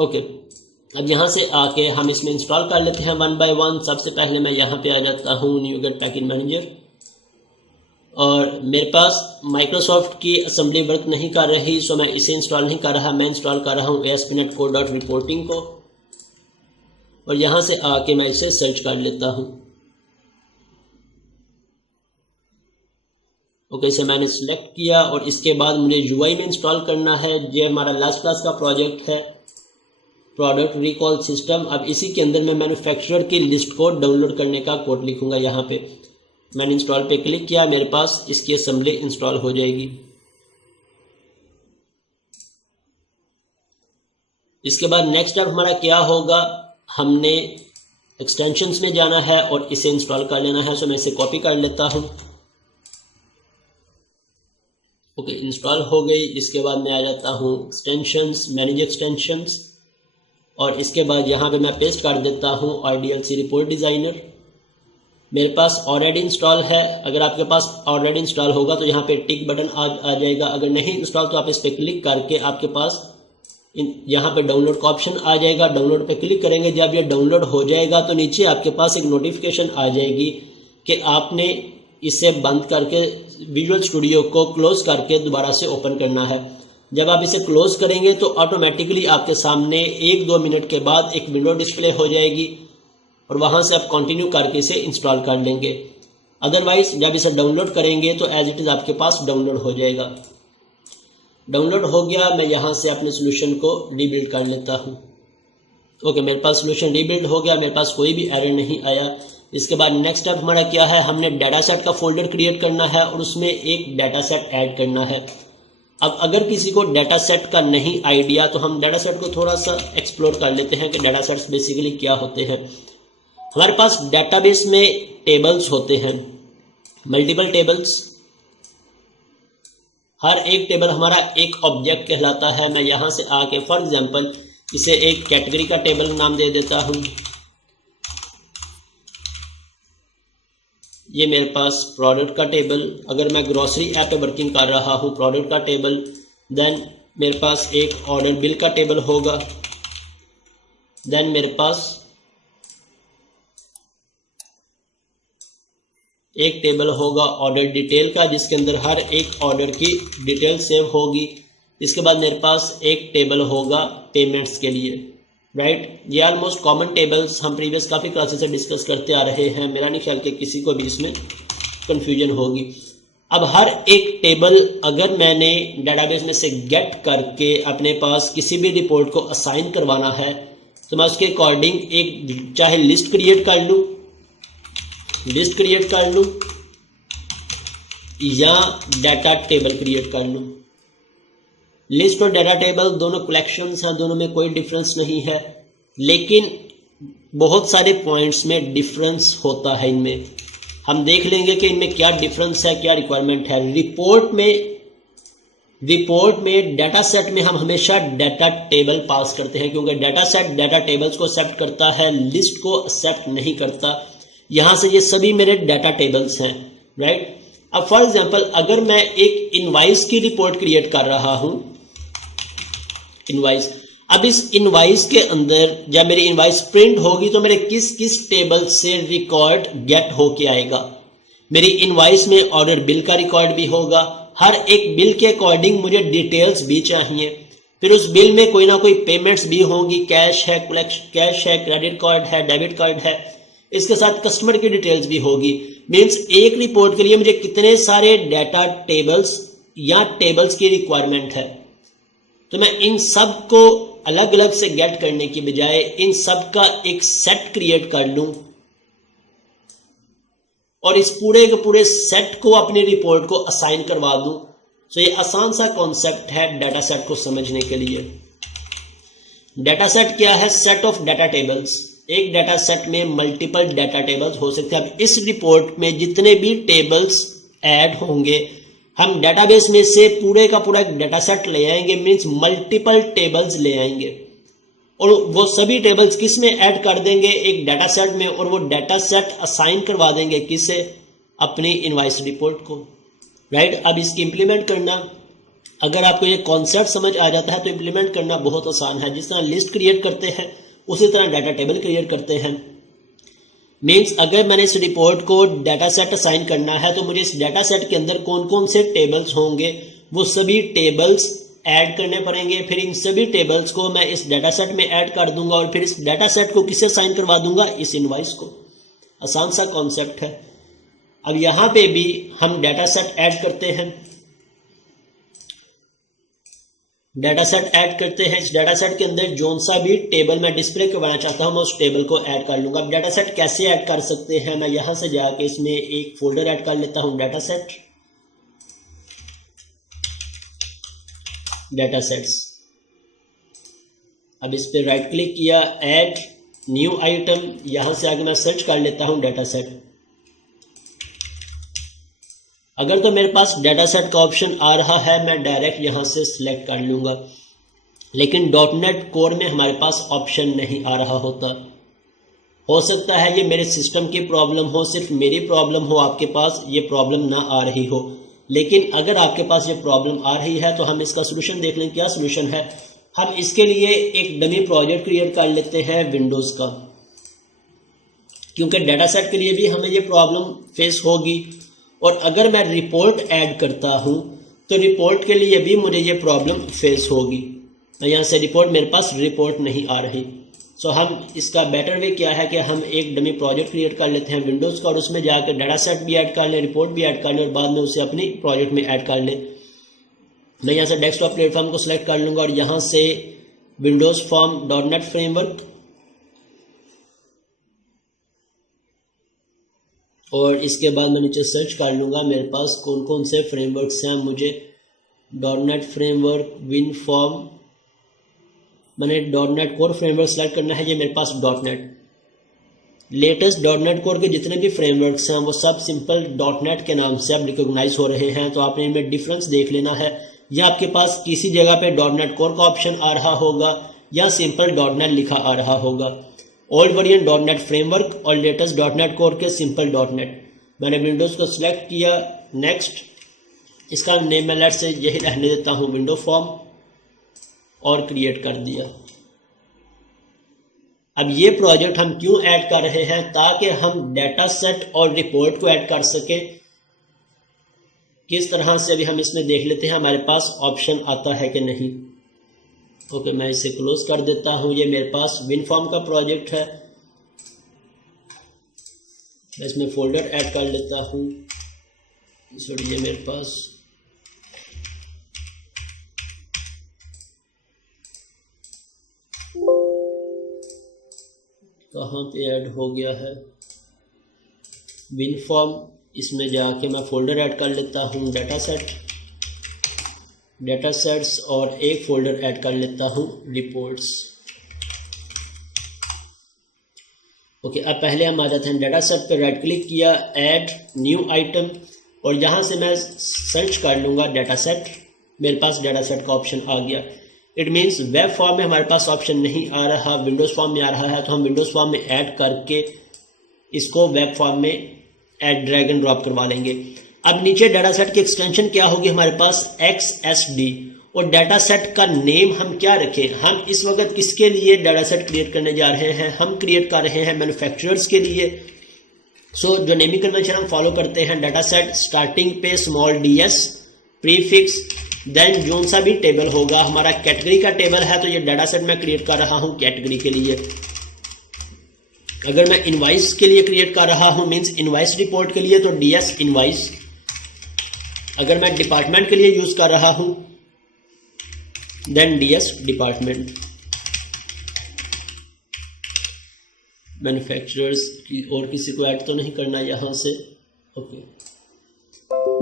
Okay, अब यहाँ से आके हम इसमें इंस्टॉल कर लेते हैं वन बाय वन। सबसे पहले मैं यहाँ पे आ जाता हूँ न्यूगेट पैकेज मैनेजर, और मेरे पास माइक्रोसॉफ्ट की असेंबली वर्क नहीं कर रही, सो मैं इसे इंस्टॉल नहीं कर रहा। मैं इंस्टॉल कर रहा हूँ ASP.NET Core रिपोर्टिंग को, और यहाँ से आके मैं इसे सर्च कर लेता हूँ। ओके, इसे मैंने सिलेक्ट किया, और इसके बाद मुझे UI में इंस्टॉल करना है। ये हमारा लास्ट क्लास का प्रोजेक्ट है, प्रोडक्ट रिकॉल सिस्टम। अब इसी के अंदर मैं मैन्युफैक्चरर की लिस्ट को डाउनलोड करने का कोड लिखूंगा। यहाँ पे मैंने इंस्टॉल पे क्लिक किया, मेरे पास इसकी असेंबली इंस्टॉल हो जाएगी। इसके बाद नेक्स्ट स्टेप हमारा क्या होगा, हमने एक्सटेंशंस में जाना है और इसे इंस्टॉल कर लेना है। सो मैं इसे कॉपी कर लेता हूँ। ओके, इंस्टॉल हो गई। इसके बाद मैं आ जाता हूँ एक्सटेंशंस, मैनेज एक्सटेंशंस, और इसके बाद यहाँ पे मैं पेस्ट कर देता हूँ RDLC रिपोर्ट डिज़ाइनर। मेरे पास ऑलरेडी इंस्टॉल है। अगर आपके पास ऑलरेडी इंस्टॉल होगा तो यहाँ पे टिक बटन आ जाएगा। अगर नहीं इंस्टॉल तो आप इस पर क्लिक करके आपके पास यहाँ पे डाउनलोड का ऑप्शन आ जाएगा। डाउनलोड पे क्लिक करेंगे, जब ये डाउनलोड हो जाएगा तो नीचे आपके पास एक नोटिफिकेशन आ जाएगी कि आपने इसे बंद करके विजुअल स्टूडियो को क्लोज करके दोबारा से ओपन करना है। जब आप इसे क्लोज करेंगे तो ऑटोमेटिकली आपके सामने 1-2 मिनट के बाद एक विंडो डिस्प्ले हो जाएगी, और वहां से आप कंटिन्यू करके इसे इंस्टॉल कर लेंगे। अदरवाइज जब इसे डाउनलोड करेंगे तो एज इट इज़ आपके पास डाउनलोड हो जाएगा। डाउनलोड हो गया, मैं यहाँ से अपने सोल्यूशन को रीबिल्ड कर लेता हूँ। ओके, मेरे पास सोल्यूशन रीबिल्ड हो गया, मेरे पास कोई भी एरर नहीं आया। इसके बाद नेक्स्ट स्टेप हमारा क्या है, हमने डाटा सेट का फोल्डर क्रिएट करना है और उसमें एक डाटा सेट ऐड करना है। अब अगर किसी को डाटा सेट का नहीं आइडिया तो हम डाटा सेट को थोड़ा सा एक्सप्लोर कर लेते हैं कि डाटा सेट्स बेसिकली क्या होते हैं। हमारे पास डेटाबेस में टेबल्स होते हैं, मल्टीपल टेबल्स। हर एक टेबल हमारा एक ऑब्जेक्ट कहलाता है। मैं यहाँ से आके फॉर एग्जांपल इसे एक कैटेगरी का टेबल नाम दे देता हूँ। ये मेरे पास प्रोडक्ट का टेबल। अगर मैं ग्रोसरी ऐप पे वर्किंग कर रहा हूँ, प्रोडक्ट का टेबल। देन मेरे पास एक ऑर्डर बिल का टेबल होगा। देन मेरे पास एक टेबल होगा ऑर्डर डिटेल का, जिसके अंदर हर एक ऑर्डर की डिटेल सेव होगी। इसके बाद मेरे पास एक टेबल होगा पेमेंट्स के लिए, राइट। ये ऑलमोस्ट कॉमन टेबल्स हम प्रीवियस काफ़ी क्लासेस से डिस्कस करते आ रहे हैं। मेरा नहीं ख्याल कि किसी को भी इसमें कन्फ्यूजन होगी। अब हर एक टेबल अगर मैंने डेटाबेस में से गेट करके अपने पास किसी भी रिपोर्ट को असाइन करवाना है तो मैं उसके अकॉर्डिंग एक चाहे लिस्ट क्रिएट कर लूँ या डाटा टेबल क्रिएट कर लूँ। लिस्ट और डाटा टेबल दोनों कलेक्शंस हैं, दोनों में कोई डिफरेंस नहीं है, लेकिन बहुत सारे पॉइंट्स में डिफरेंस होता है। इनमें हम देख लेंगे कि इनमें क्या डिफरेंस है, क्या रिक्वायरमेंट है। रिपोर्ट में डाटा सेट में हम हमेशा डाटा टेबल पास करते हैं, क्योंकि डाटा सेट डाटा टेबल्स को एक्सेप्ट करता है, लिस्ट को एक्सेप्ट नहीं करता। यहाँ से ये सभी मेरे डाटा टेबल्स हैं, राइट। अब फॉर एग्जांपल अगर मैं एक इनवाइस की रिपोर्ट क्रिएट कर रहा हूँ, इनवाइस, अब इस इनवाइस के अंदर जब मेरी इनवाइस प्रिंट होगी तो मेरे किस किस टेबल से रिकॉर्ड गेट होके आएगा। मेरी इनवाइस में ऑर्डर बिल का रिकॉर्ड भी होगा। हर एक बिल के अकॉर्डिंग मुझे डिटेल्स भी चाहिए। फिर उस बिल में कोई ना कोई पेमेंट्स भी होंगी, कैश है, क्रेडिट कार्ड है, डेबिट कार्ड है। इसके साथ कस्टमर की डिटेल्स भी होगी। मीन्स एक रिपोर्ट के लिए मुझे कितने सारे डाटा टेबल्स या टेबल्स की रिक्वायरमेंट है। तो मैं इन सब को अलग अलग से गेट करने की बजाय इन सब का एक सेट क्रिएट कर लूं और इस पूरे के पूरे सेट को अपनी रिपोर्ट को असाइन करवा दूं। तो ये आसान सा कॉन्सेप्ट है डाटा सेट को समझने के लिए। डाटा सेट क्या है? Set of data tables. एक डाटा सेट में मल्टीपल डाटा टेबल्स हो सकते हैं। अब इस रिपोर्ट में जितने भी टेबल्स ऐड होंगे हम डेटाबेस में से पूरे का पूरा एक डाटा सेट ले आएंगे, मीन्स मल्टीपल टेबल्स ले आएंगे और वो सभी टेबल्स किस में ऐड कर देंगे? एक डाटा सेट में। और वो डाटा सेट असाइन करवा देंगे किसे? अपनी इनवाइस रिपोर्ट को, राइट। अब इसकी इंप्लीमेंट करना, अगर आपको ये कॉन्सेप्ट समझ आ जाता है तो इम्प्लीमेंट करना बहुत आसान है। जिस तरह लिस्ट क्रिएट करते हैं उसी तरह डाटा टेबल क्रिएट करते हैं। मीन्स अगर मैंने इस रिपोर्ट को डाटा सेट असाइन करना है तो मुझे इस डाटा सेट के अंदर कौन कौन से टेबल्स होंगे वो सभी टेबल्स ऐड करने पड़ेंगे। फिर इन सभी टेबल्स को मैं इस डाटा सेट में ऐड कर दूंगा और फिर इस डाटा सेट को किसे असाइन करवा दूंगा, इस इनवॉइस को। आसान सा कॉन्सेप्ट है। अब यहां पे भी हम डाटा सेट ऐड करते हैं। डाटा सेट ऐड करते हैं। इस डाटा सेट के अंदर जोन सा भी टेबल मैं डिस्प्ले करवाना चाहता हूं मैं उस टेबल को ऐड कर लूंगा। अब डाटा सेट कैसे ऐड कर सकते हैं, मैं यहां से जाके इसमें एक फोल्डर ऐड कर लेता हूं, डाटा सेट, डाटा सेट्स। अब इस पर राइट क्लिक किया, ऐड न्यू आइटम, यहां से आगे मैं सर्च कर लेता हूं डाटा सेट। अगर तो मेरे पास डाटा सेट का ऑप्शन आ रहा है मैं डायरेक्ट यहां से सिलेक्ट कर लूंगा, लेकिन .NET कोर में हमारे पास ऑप्शन नहीं आ रहा होता। हो सकता है ये मेरे सिस्टम की प्रॉब्लम हो, सिर्फ मेरी प्रॉब्लम हो, आपके पास ये प्रॉब्लम ना आ रही हो। लेकिन अगर आपके पास ये प्रॉब्लम आ रही है तो हम इसका सोल्यूशन देख लें। क्या सोल्यूशन है, हम इसके लिए एक डमी प्रोजेक्ट क्रिएट कर लेते हैं विंडोज का, क्योंकि डाटा सेट के लिए भी हमें ये प्रॉब्लम फेस होगी। और अगर मैं रिपोर्ट ऐड करता हूं तो रिपोर्ट के लिए भी मुझे ये प्रॉब्लम फेस होगी। यहाँ से रिपोर्ट, मेरे पास रिपोर्ट नहीं आ रही। सो हम इसका बेटर वे क्या है कि हम एक डमी प्रोजेक्ट क्रिएट कर लेते हैं विंडोज़ का और उसमें जाकर डाटा सेट भी ऐड कर लें, रिपोर्ट भी ऐड कर लें और बाद में उसे अपनी प्रोजेक्ट में ऐड कर लें। मैं यहाँ से डेस्कटॉप प्लेटफॉर्म को सिलेक्ट कर लूँगा और यहाँ से विंडोज़ फॉर्म .NET फ्रेमवर्क, और इसके बाद मैं नीचे सर्च कर लूँगा मेरे पास कौन कौन से फ्रेमवर्क्स हैं। मुझे .NET फ्रेमवर्क, WinForm, मैंने .NET कोर फ्रेमवर्क सेलेक्ट करना है। ये मेरे पास .NET लेटेस्ट .NET कोर के जितने भी फ्रेमवर्क्स हैं वो सब सिंपल .NET के नाम से अब रिकॉग्नाइज हो रहे हैं। तो आपने इनमें डिफरेंस देख लेना है। या आपके पास किसी जगह पे .NET कोर का ऑप्शन आ रहा होगा या सिंपल .NET लिखा आ रहा होगा। ओल्ड वर्जन .NET फ्रेमवर्क और लेटेस्ट .NET कोर के सिंपल .NET। मैंने विंडोज़ को सिलेक्ट किया, नेक्स्ट। इसका नेम मैं लेट से यही रहने देता हूँ, विंडो फॉर्म, और क्रिएट कर दिया। अब ये प्रोजेक्ट हम क्यों ऐड कर रहे हैं, ताकि हम डाटा सेट और रिपोर्ट को ऐड कर सकें। किस तरह से अभी हम इसमें देख लेते हैं हमारे पास ऑप्शन आता है कि नहीं। ओके, मैं इसे क्लोज कर देता हूं। ये मेरे पास WinForm का प्रोजेक्ट है। मैं इसमें फोल्डर ऐड कर लेता हूं। सॉरी, ये मेरे पास कहाँ पे ऐड हो गया है, WinForm। इसमें जाके मैं फोल्डर ऐड कर लेता हूँ, डाटा सेट्स, और एक फोल्डर ऐड कर लेता हूँ, रिपोर्ट्स। ओके, अब पहले हम आ जाते हैं डाटा सेट पर, राइट क्लिक किया, ऐड न्यू आइटम, और यहाँ से मैं सर्च कर लूँगा डाटा सेट। मेरे पास डाटा सेट का ऑप्शन आ गया। इट मीन्स वेब फॉर्म में हमारे पास ऑप्शन नहीं आ रहा, विंडोज़ फॉर्म में आ रहा है। तो हम विंडोज़ फॉर्म में ऐड करके इसको वेब फॉर्म में ऐड ड्रैग एंड ड्रॉप करवा लेंगे। अब नीचे डाटा सेट की एक्सटेंशन क्या होगी हमारे पास, XSD। और डाटा सेट का नेम हम क्या रखें, हम इस वक्त किसके लिए डाटा सेट क्रिएट करने जा रहे हैं, हम क्रिएट कर रहे हैं मैन्युफैक्चरर्स के लिए। सो जो नेमिंग कन्वेंशन हम फॉलो करते हैं, डाटा सेट स्टार्टिंग पे स्मॉल ds, प्रीफिक्स, देन जोन सा भी टेबल होगा। हमारा कैटेगरी का टेबल है तो ये डाटा सेट मैं क्रिएट कर रहा हूँ कैटेगरी के लिए। अगर मैं इनवाइस के लिए क्रिएट कर रहा हूँ, मीन्स इनवाइस रिपोर्ट के लिए, तो DS इनवाइस। अगर मैं डिपार्टमेंट के लिए यूज कर रहा हूं देन DS डिपार्टमेंट। मैन्युफैक्चरर्स की और किसी को ऐड तो नहीं करना यहां से। ओके,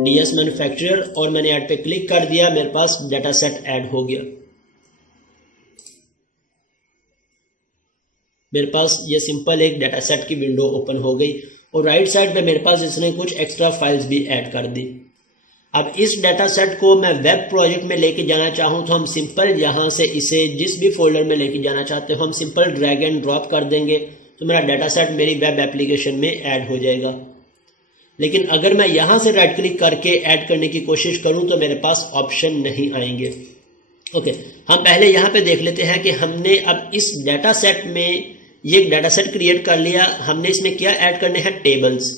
DS मैन्युफैक्चरर, और मैंने ऐड पे क्लिक कर दिया, मेरे पास डाटा सेट ऐड हो गया। मेरे पास ये सिंपल एक डाटा सेट की विंडो ओपन हो गई और राइट साइड पे मेरे पास इसने कुछ एक्स्ट्रा फाइल्स भी ऐड कर दी। अब इस डाटा सेट को मैं वेब प्रोजेक्ट में लेके जाना चाहूँ तो हम सिंपल यहाँ से इसे जिस भी फोल्डर में लेके जाना चाहते हो हम सिंपल ड्रैग एंड ड्रॉप कर देंगे तो मेरा डाटा सेट मेरी वेब एप्लीकेशन में ऐड हो जाएगा। लेकिन अगर मैं यहाँ से राइट क्लिक करके ऐड करने की कोशिश करूँ तो मेरे पास ऑप्शन नहीं आएंगे। ओके, हम पहले यहाँ पे देख लेते हैं कि हमने अब इस डाटा सेट में ये एक डाटा सेट क्रिएट कर लिया। हमने इसमें क्या ऐड करने हैं, टेबल्स।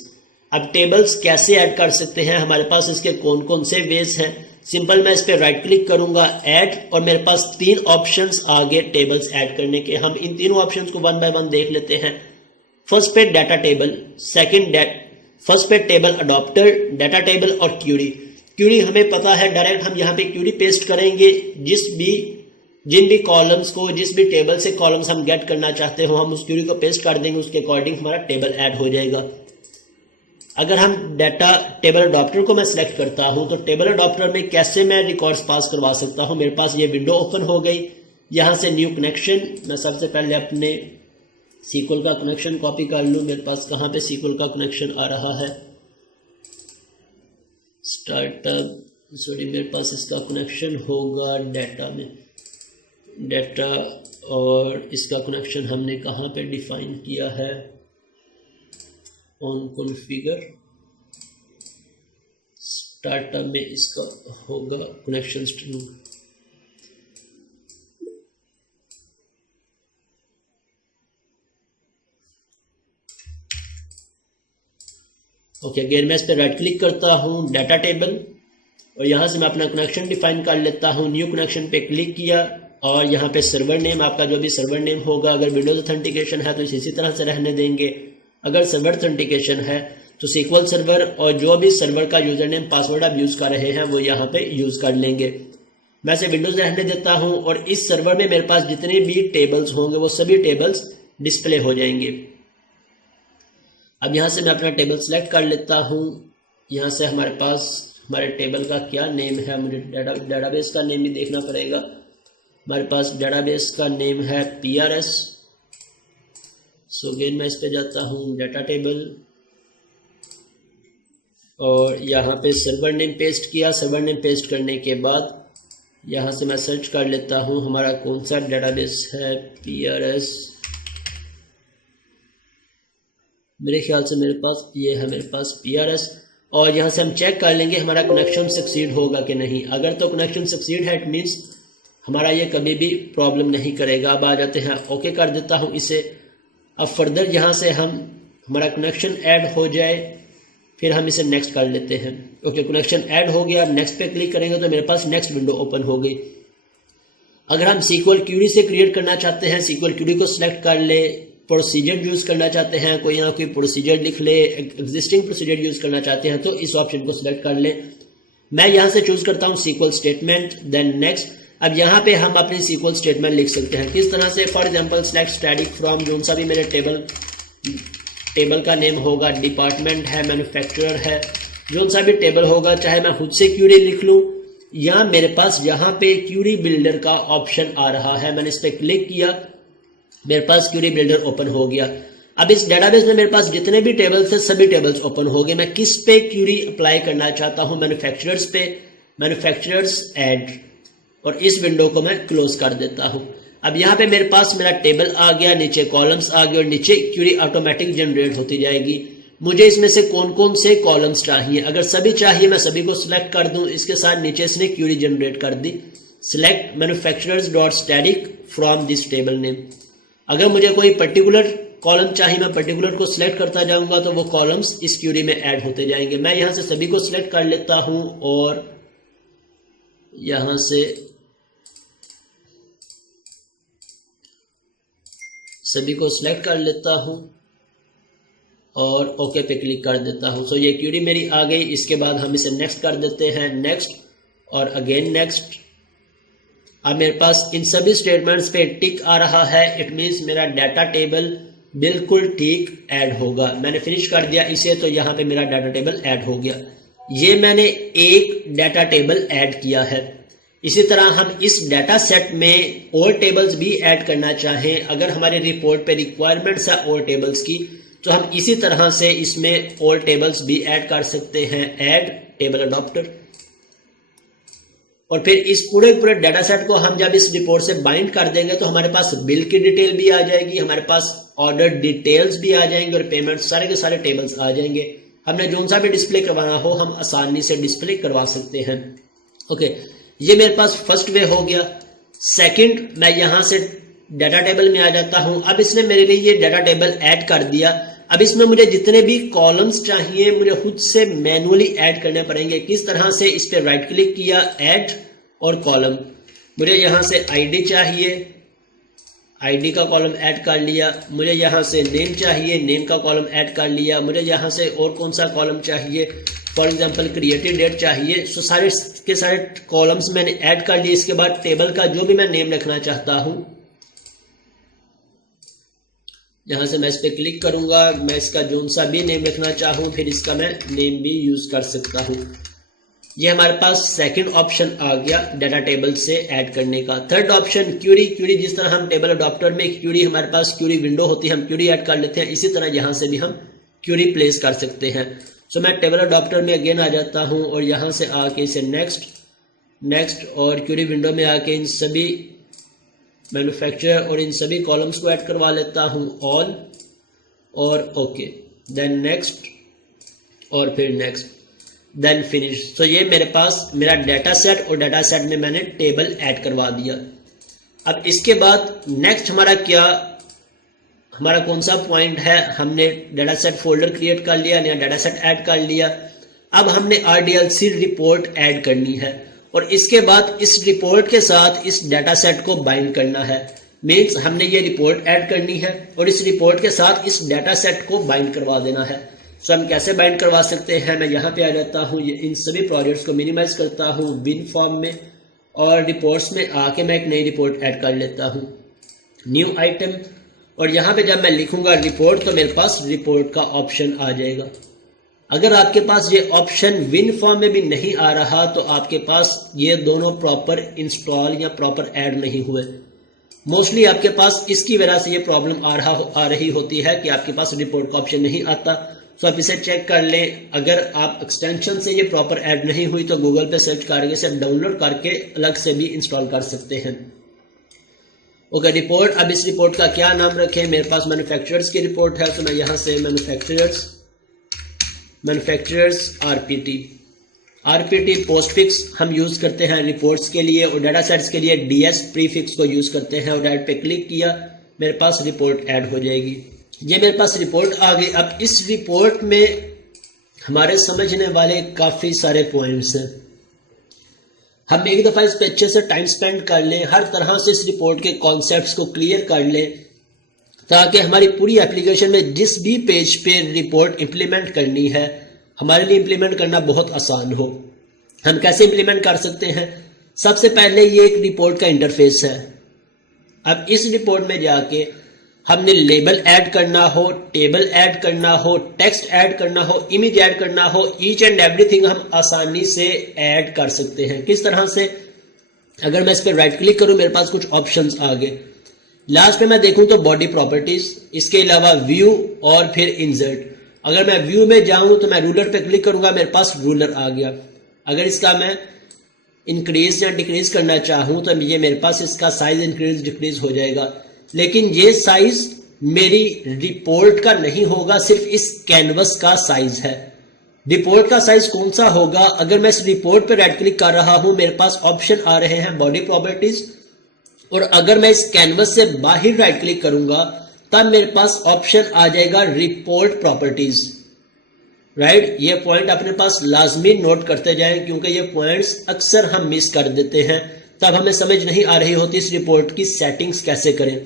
अब टेबल्स कैसे ऐड कर सकते हैं, हमारे पास इसके कौन कौन से वेज हैं। सिंपल मैं इस पर राइट क्लिक करूंगा, ऐड, और मेरे पास 3 ऑप्शंस आ गए टेबल्स ऐड करने के। हम इन तीनों ऑप्शंस को वन बाय वन देख लेते हैं। फर्स्ट पे डाटा टेबल, फर्स्ट पे टेबल अडॉप्टर, डाटा टेबल और क्यूरी। क्यूरी हमें पता है, डायरेक्ट हम यहाँ पे क्यूरी पेस्ट करेंगे। जिन भी कॉलम्स को, जिस भी टेबल से कॉलम्स हम गेट करना चाहते हो, हम उस क्यूरी को पेस्ट कर देंगे, उसके अकॉर्डिंग हमारा टेबल ऐड हो जाएगा। अगर हम डाटा टेबल अडॉप्टर को मैं सिलेक्ट करता हूं तो टेबल अडॉप्टर में कैसे मैं रिकॉर्ड्स पास करवा सकता हूं। मेरे पास ये विंडो ओपन हो गई। यहां से न्यू कनेक्शन, मैं सबसे पहले अपने सीक्वल का कनेक्शन कॉपी कर लूं। मेरे पास कहां पे सीक्वल का कनेक्शन आ रहा है, स्टार्टअप, सॉरी, मेरे पास इसका कनेक्शन होगा डाटा में, डाटा, और इसका कनेक्शन हमने कहां पे डिफाइन किया है, ऑन कॉन्फ़िगर, स्टार्टअप में इसका होगा कनेक्शन स्ट्रिंग। ओके, अगेन मैं इस पर राइट क्लिक करता हूँ, डाटा टेबल, और यहाँ से मैं अपना कनेक्शन डिफाइन कर लेता हूँ। न्यू कनेक्शन पे क्लिक किया और यहाँ पे सर्वर नेम, आपका जो भी सर्वर नेम होगा, अगर विंडोज ऑथेंटिकेशन है तो इसी तरह से रहने देंगे। अगर सर्वर ऑथेंटिकेशन है तो सीक्वल सर्वर, और जो भी सर्वर का यूजर नेम पासवर्ड आप यूज कर रहे हैं वो यहाँ पे यूज कर लेंगे। मैं इसे विंडोज रहने देता हूँ और इस सर्वर में मेरे पास जितने भी टेबल्स होंगे वो सभी टेबल्स डिस्प्ले हो जाएंगे। अब यहाँ से मैं अपना टेबल सेलेक्ट कर लेता हूँ। यहाँ से हमारे पास हमारे टेबल का क्या नेम है, मुझे डाटाबेस का नेम भी देखना पड़ेगा। हमारे पास डाटाबेस का नेम है PRS। सो अगेन मैं इस पे जाता हूँ, डाटा टेबल, और यहाँ पे सर्वर नेम पेस्ट किया। सर्वर नेम पेस्ट करने के बाद यहाँ से मैं सर्च कर लेता हूँ हमारा कौन सा डाटाबेस है, PRS। मेरे ख्याल से मेरे पास ये है, मेरे पास PRS। और यहाँ से हम चेक कर लेंगे हमारा कनेक्शन सक्सीड होगा कि नहीं। अगर तो कनेक्शन सक्सीड है, इट मीन्स हमारा ये कभी भी प्रॉब्लम नहीं करेगा। अब आ जाते हैं, ओके कर देता हूँ इसे। अब फर्दर यहाँ से हमारा कनेक्शन ऐड हो जाए, फिर हम इसे नेक्स्ट कर लेते हैं। ओके, कनेक्शन ऐड हो गया। नेक्स्ट पे क्लिक करेंगे तो मेरे पास नेक्स्ट विंडो ओपन हो गई। अगर हम सीक्वल क्यूरी से क्रिएट करना चाहते हैं, सीक्वल क्यूरी को सिलेक्ट कर ले, प्रोसीजर यूज करना चाहते हैं, कोई यहाँ कोई प्रोसीजर लिख ले, एग्जिस्टिंग प्रोसीजर यूज करना चाहते हैं तो इस ऑप्शन को सिलेक्ट कर ले। मैं यहाँ से चूज करता हूँ सीक्वल स्टेटमेंट, देन नेक्स्ट। अब यहाँ पे हम अपनी सीक्वल स्टेटमेंट लिख सकते हैं किस तरह से। For example select static from, जो सा भी मेरे टेबल का नेम होगा, डिपार्टमेंट है, मैन्युफैक्चरर है, जो सा भी टेबल होगा, चाहे मैं खुद से क्यूरी लिख लूँ या मेरे पास यहाँ पे क्यूरी बिल्डर का ऑप्शन आ रहा है। मैंने इस पर क्लिक किया, मेरे पास क्यूरी बिल्डर ओपन हो गया। अब इस डेटाबेस में मेरे पास जितने भी टेबल्स हैं सभी टेबल्स ओपन हो गए। मैं किस पे क्यूरी अप्लाई करना चाहता हूँ, मैन्युफैक्चरर्स पे, मैन्युफैक्चरर्स ऐड, और इस विंडो को मैं क्लोज कर देता हूँ। अब यहाँ पे मेरे पास मेरा टेबल आ गया, नीचे कॉलम्स आ गए और नीचे क्यूरी ऑटोमेटिक जनरेट होती जाएगी। मुझे इसमें से कौन कौन से कॉलम्स चाहिए, अगर सभी चाहिए मैं सभी को सिलेक्ट कर दूं। इसके साथ नीचे इसने क्यूरी जनरेट कर दी, select manufacturers dot static from this table name. अगर मुझे कोई पर्टिकुलर कॉलम चाहिए, मैं पर्टिकुलर को सिलेक्ट करता जाऊंगा तो वो कॉलम्स इस क्यूरी में ऐड होते जाएंगे। मैं यहाँ से सभी को सिलेक्ट कर लेता हूँ और यहाँ से सभी को सिलेक्ट कर लेता हूँ और ओके पे क्लिक कर देता हूँ। सो ये क्यूरी मेरी आ गई। इसके बाद हम इसे नेक्स्ट कर देते हैं, नेक्स्ट और अगेन नेक्स्ट। अब मेरे पास इन सभी स्टेटमेंट्स पे टिक आ रहा है, इट मीन्स मेरा डाटा टेबल बिल्कुल ठीक ऐड होगा। मैंने फिनिश कर दिया इसे, तो यहाँ पे मेरा डाटा टेबल ऐड हो गया। ये मैंने एक डाटा टेबल ऐड किया है। इसी तरह हम इस डाटा सेट में और टेबल्स भी ऐड करना चाहें, अगर हमारे रिपोर्ट पे रिक्वायरमेंट्स है और टेबल्स की, तो हम इसी तरह से इसमें और टेबल्स भी ऐड कर सकते हैं। ऐड टेबल अडॉप्टर, और फिर इस पूरे डाटा सेट को हम जब इस रिपोर्ट से बाइंड कर देंगे तो हमारे पास बिल की डिटेल भी आ जाएगी, हमारे पास ऑर्डर डिटेल्स भी आ जाएंगे और पेमेंट, सारे के सारे टेबल्स आ जाएंगे। हमने जो सा भी डिस्प्ले करवाना हो हम आसानी से डिस्प्ले करवा सकते हैं। ओके, ये मेरे पास फर्स्ट वे हो गया। सेकंड, मैं यहाँ से डाटा टेबल में आ जाता हूँ। अब इसने मेरे लिए ये डाटा टेबल ऐड कर दिया। अब इसमें मुझे जितने भी कॉलम्स चाहिए मुझे खुद से मैनुअली ऐड करने पड़ेंगे। किस तरह से? इस पे राइट क्लिक किया, ऐड और कॉलम। मुझे यहाँ से आईडी चाहिए, आईडी का कॉलम ऐड कर लिया। मुझे यहाँ से नेम चाहिए, नेम का कॉलम ऐड कर लिया। मुझे यहाँ से और कौन सा कॉलम चाहिए? फॉर एग्जांपल क्रिएटेड डेट चाहिए। सो सारे के सारे कॉलम्स मैंने ऐड कर लिए। इसके बाद टेबल का जो भी मैं नेम रखना चाहता हूँ, यहाँ से मैं इस पर क्लिक करूंगा। मैं इसका जो सा भी नेम रखना चाहूँ फिर इसका मैं नेम भी यूज कर सकता हूँ। ये हमारे पास सेकंड ऑप्शन आ गया डाटा टेबल से ऐड करने का। Third option Curie. क्यूरी जिस तरह हम टेबल अडॉप्टर में क्यूरी, हमारे पास क्यूरी विंडो होती है, हम क्यूरी ऐड कर लेते हैं, इसी तरह यहाँ से भी हम क्यूरी प्लेस कर सकते हैं। सो मैं टेबल अडॉप्टर में अगेन आ जाता हूँ और यहाँ से आके इसे नेक्स्ट और क्यूरी विंडो में आके इन सभी मैन्युफैक्चरर और इन सभी कॉलम्स को ऐड करवा लेता हूँ, ऑल और ओके, देन नेक्स्ट और फिर नेक्स्ट, देन फिनिश। तो ये मेरे पास मेरा डाटा सेट और डाटा सेट में मैंने टेबल ऐड करवा दिया। अब इसके बाद नेक्स्ट हमारा कौन सा पॉइंट है? हमने डाटा सेट फोल्डर क्रिएट कर लिया, नया डाटा सेट ऐड कर लिया। अब हमने RDLC रिपोर्ट ऐड करनी है और इसके बाद इस रिपोर्ट के साथ इस डाटा सेट को बाइंड करना है। मीन्स हमने ये रिपोर्ट ऐड करनी है और इस रिपोर्ट के साथ इस डाटा सेट को बाइंड करवा देना है। सो हम कैसे बाइंड करवा सकते हैं? मैं यहाँ पे आ जाता हूँ, ये इन सभी प्रोजेक्ट्स को मिनिमाइज करता हूँ विन फॉर्म में और रिपोर्ट्स में आके मैं एक नई रिपोर्ट ऐड कर लेता हूँ, न्यू आइटम। और यहाँ पे जब मैं लिखूंगा रिपोर्ट तो मेरे पास रिपोर्ट का ऑप्शन आ जाएगा। अगर आपके पास ये ऑप्शन विन फॉर्म में भी नहीं आ रहा तो आपके पास ये दोनों प्रॉपर इंस्टॉल या प्रॉपर ऐड नहीं हुए। मोस्टली आपके पास इसकी वजह से ये प्रॉब्लम आ रही होती है कि आपके पास रिपोर्ट का ऑप्शन नहीं आता। तो आप इसे चेक कर लें। अगर आप एक्सटेंशन से ये प्रॉपर ऐड नहीं हुई तो गूगल पे सर्च करके इसे डाउनलोड करके अलग से भी इंस्टॉल कर सकते हैं। Okay, report. अब इस रिपोर्ट का क्या नाम रखें? मेरे पास मैन्युफैक्चरर्स की रिपोर्ट है तो मैं यहाँ से मैन्युफैक्चरर्स आरपीटी पोस्टफिक्स हम यूज करते हैं रिपोर्ट्स के लिए और डाटा सेट्स के लिए DS प्रीफिक्स को यूज करते हैं। और डाटा पे क्लिक किया, मेरे पास रिपोर्ट ऐड हो जाएगी। ये मेरे पास रिपोर्ट आ गई। अब इस रिपोर्ट में हमारे समझने वाले काफी सारे पॉइंट्स हैं। हम एक दफा इस पे अच्छे से टाइम स्पेंड कर लें, हर तरह से इस रिपोर्ट के कॉन्सेप्ट्स को क्लियर कर लें ताकि हमारी पूरी एप्लीकेशन में जिस भी पेज पे रिपोर्ट इंप्लीमेंट करनी है हमारे लिए इंप्लीमेंट करना बहुत आसान हो। हम कैसे इंप्लीमेंट कर सकते हैं? सबसे पहले ये एक रिपोर्ट का इंटरफेस है। अब इस रिपोर्ट में जाके हमने लेबल ऐड करना हो, टेबल ऐड करना हो, टेक्स्ट ऐड करना हो, इमेज ऐड करना हो, ईच एंड एवरीथिंग हम आसानी से ऐड कर सकते हैं। किस तरह से? अगर मैं इस पर राइट क्लिक करूं, मेरे पास कुछ ऑप्शंस आ गए। लास्ट में मैं देखूं तो बॉडी प्रॉपर्टीज, इसके अलावा व्यू और फिर इंसर्ट। अगर मैं व्यू में जाऊं तो मैं रूलर पे क्लिक करूंगा, मेरे पास रूलर आ गया। अगर इसका मैं इंक्रीज या डिक्रीज करना चाहूं तो ये मेरे पास इसका साइज इंक्रीज डिक्रीज हो जाएगा। लेकिन ये साइज मेरी रिपोर्ट का नहीं होगा, सिर्फ इस कैनवस का साइज है। रिपोर्ट का साइज कौन सा होगा? अगर मैं इस रिपोर्ट पे राइट क्लिक कर रहा हूं, मेरे पास ऑप्शन आ रहे हैं बॉडी प्रॉपर्टीज, और अगर मैं इस कैनवस से बाहर राइट क्लिक करूंगा तब मेरे पास ऑप्शन आ जाएगा रिपोर्ट प्रॉपर्टीज। राइट, ये पॉइंट अपने पास लाजमी नोट करते जाएं क्योंकि ये पॉइंट्स अक्सर हम मिस कर देते हैं, तब हमें समझ नहीं आ रही होती इस रिपोर्ट की सेटिंग्स कैसे करें।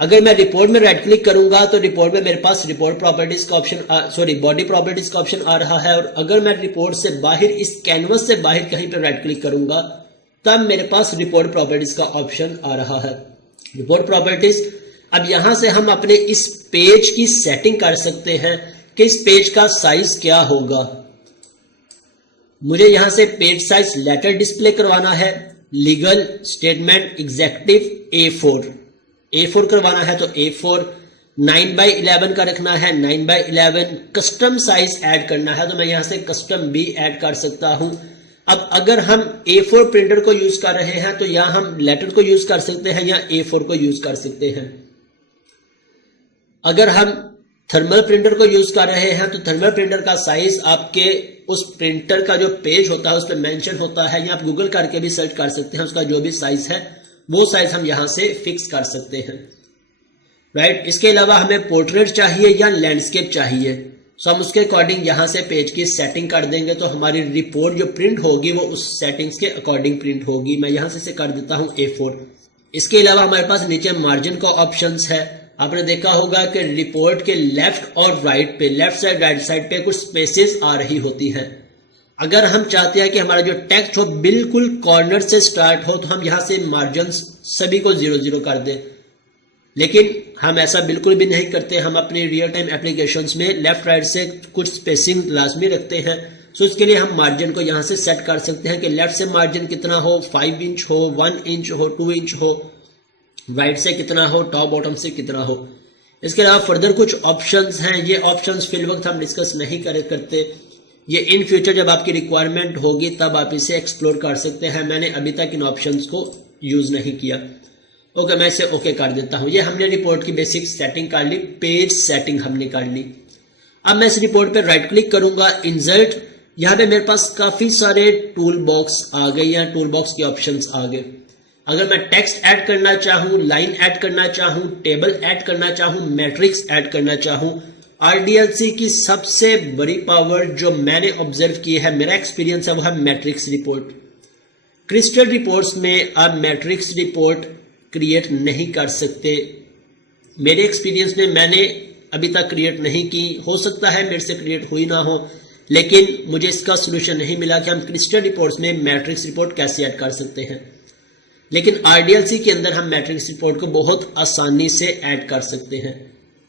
अगर मैं रिपोर्ट में राइट क्लिक करूंगा तो रिपोर्ट में मेरे पास रिपोर्ट प्रॉपर्टीज का ऑप्शन बॉडी प्रॉपर्टीज का ऑप्शन आ रहा है, और अगर मैं रिपोर्ट से बाहर इस कैनवस से बाहर कहीं पर राइट क्लिक करूंगा तब मेरे पास रिपोर्ट प्रॉपर्टीज का ऑप्शन आ रहा है। रिपोर्ट प्रॉपर्टीज, अब यहां से हम अपने इस पेज की सेटिंग कर सकते हैं कि इस पेज का साइज क्या होगा। मुझे यहां से पेज साइज लेटर डिस्प्ले करवाना है, लीगल, स्टेटमेंट, एग्जेक्टिव, A4 करवाना है तो A4, 9x11 का रखना है 9x11, कस्टम साइज ऐड करना है तो मैं यहां से कस्टम भी ऐड कर सकता हूं। अब अगर हम A4 प्रिंटर को यूज कर रहे हैं तो यहां हम लेटर को यूज कर सकते हैं या A4 को यूज कर सकते हैं। अगर हम थर्मल प्रिंटर को यूज कर रहे हैं तो थर्मल प्रिंटर का साइज आपके उस प्रिंटर का जो पेज होता है उस पर मेंशन होता है, या आप गूगल करके भी सर्च कर सकते हैं, उसका जो भी साइज है वो साइज हम यहां से फिक्स कर सकते हैं, राइट। इसके अलावा हमें पोर्ट्रेट चाहिए या लैंडस्केप चाहिए, सो हम उसके अकॉर्डिंग यहां से पेज की सेटिंग कर देंगे, तो हमारी रिपोर्ट जो प्रिंट होगी वो उस सेटिंग्स के अकॉर्डिंग प्रिंट होगी। मैं यहां से इसे कर देता हूं A4। इसके अलावा हमारे पास नीचे मार्जिन का ऑप्शंस है। आपने देखा होगा कि रिपोर्ट के लेफ्ट और राइट पे, लेफ्ट साइड राइट साइड पे कुछ स्पेसेस आ रही होती हैं। अगर हम चाहते हैं कि हमारा जो टेक्स्ट हो बिल्कुल कॉर्नर से स्टार्ट हो तो हम यहां से मार्जिन सभी को 0-0 कर दें, लेकिन हम ऐसा बिल्कुल भी नहीं करते। हम अपने रियल टाइम एप्लीकेशंस में लेफ्ट राइट से कुछ स्पेसिंग लाजमी रखते हैं। सो इसके लिए हम मार्जिन को यहां से सेट कर सकते हैं कि लेफ्ट से मार्जिन कितना हो, 5 इंच हो, 1 इंच हो, 2 इंच हो, राइट से कितना हो, टॉप बॉटम से कितना हो। इसके अलावा फर्दर कुछ ऑप्शंस हैं, ये ऑप्शंस फिल वक्त हम डिस्कस नहीं करते, ये इन फ्यूचर जब आपकी रिक्वायरमेंट होगी तब आप इसे एक्सप्लोर कर सकते हैं। मैंने अभी तक इन ऑप्शंस को यूज नहीं किया। ओके, मैं इसे ओके कर देता हूं। ये हमने रिपोर्ट की बेसिक सेटिंग कर ली, पेज सेटिंग हमने कर ली। अब मैं इस रिपोर्ट पे राइट क्लिक करूंगा, इंसर्ट, यहाँ पे मेरे पास काफी सारे टूल बॉक्स आ गए या टूल बॉक्स के ऑप्शंस आ गए। अगर मैं टेक्स्ट ऐड करना चाहूं, लाइन ऐड करना चाहूं, टेबल ऐड करना चाहूं, मैट्रिक्स ऐड करना चाहूं, RDLC की सबसे बड़ी पावर जो मैंने ऑब्जर्व की है, मेरा एक्सपीरियंस है, वो है मैट्रिक्स रिपोर्ट। क्रिस्टल रिपोर्ट्स में आप मैट्रिक्स रिपोर्ट क्रिएट नहीं कर सकते। मेरे एक्सपीरियंस में मैंने अभी तक क्रिएट नहीं की, हो सकता है मेरे से क्रिएट हुई ना हो, लेकिन मुझे इसका सोल्यूशन नहीं मिला कि हम क्रिस्टल रिपोर्ट्स में मैट्रिक्स रिपोर्ट कैसे ऐड कर सकते हैं। लेकिन RDLC के अंदर हम मैट्रिक्स रिपोर्ट को बहुत आसानी से ऐड कर सकते हैं।